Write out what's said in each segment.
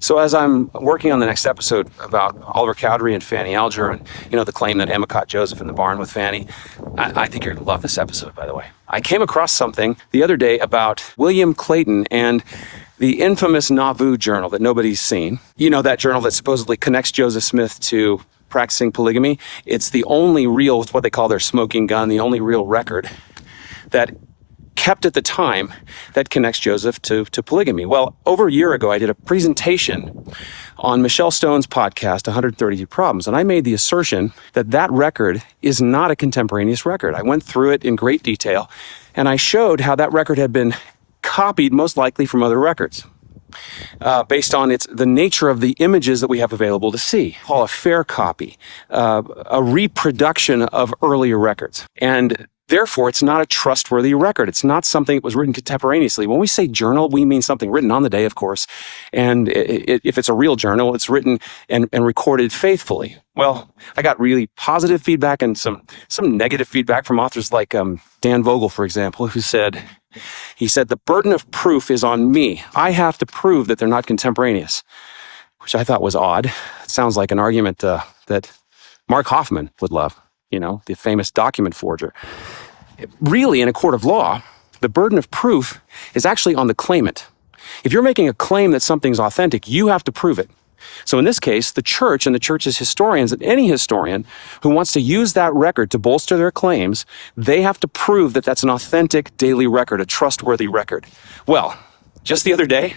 So as I'm working on the next episode about Oliver Cowdery and Fanny Alger and, the claim that Emma caught Joseph in the barn with Fanny, I think you're going to love this episode, by the way. I came across something the other day about William Clayton and the infamous Nauvoo journal that nobody's seen. That journal that supposedly connects Joseph Smith to practicing polygamy. It's the only real, what they call their smoking gun, the only real record that kept at the time that connects Joseph to polygamy. Well, over a year ago, I did a presentation on Michelle Stone's podcast, 132 Problems, and I made the assertion that that record is not a contemporaneous record. I went through it in great detail, and I showed how that record had been copied, most likely from other records, based on the nature of the images that we have available to see. Call a fair copy, a reproduction of earlier records. And therefore, it's not a trustworthy record. It's not something that was written contemporaneously. When we say journal, we mean something written on the day, of course. And if it's a real journal, it's written and recorded faithfully. Well, I got really positive feedback and some negative feedback from authors like Dan Vogel, for example, who said, the burden of proof is on me. I have to prove that they're not contemporaneous, which I thought was odd. It sounds like an argument that Mark Hoffman would love, the famous document forger. Really, in a court of law, the burden of proof is actually on the claimant. If you're making a claim that something's authentic, you have to prove it. So in this case, the church and the church's historians, and any historian who wants to use that record to bolster their claims, they have to prove that that's an authentic daily record, a trustworthy record. Well, just the other day,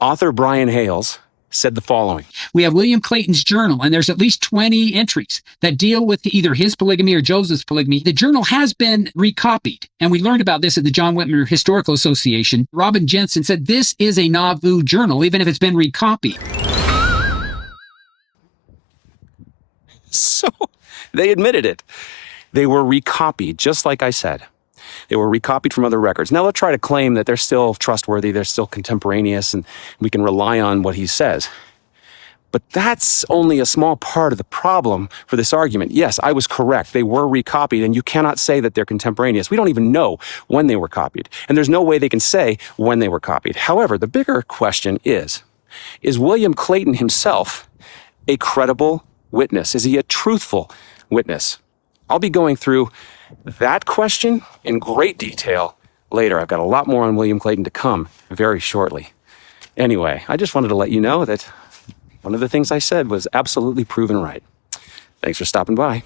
author Brian Hales said the following. We have William Clayton's journal, and there's at least 20 entries that deal with either his polygamy or Joseph's polygamy. The journal has been recopied, and we learned about this at the John Whitmer Historical Association. Robin Jensen said this is a Nauvoo journal, even if it's been recopied. So they admitted it. They were recopied, just like I said. They were recopied from other records. Now they'll try to claim that they're still trustworthy, they're still contemporaneous, and we can rely on what he says. But that's only a small part of the problem for this argument. Yes, I was correct. They were recopied, and you cannot say that they're contemporaneous. We don't even know when they were copied, and there's no way they can say when they were copied. However, the bigger question is William Clayton himself a credible witness? Is he a truthful witness? I'll be going through that question in great detail later. I've got a lot more on William Clayton to come very shortly. Anyway, I just wanted to let you know that one of the things I said was absolutely proven right. Thanks for stopping by.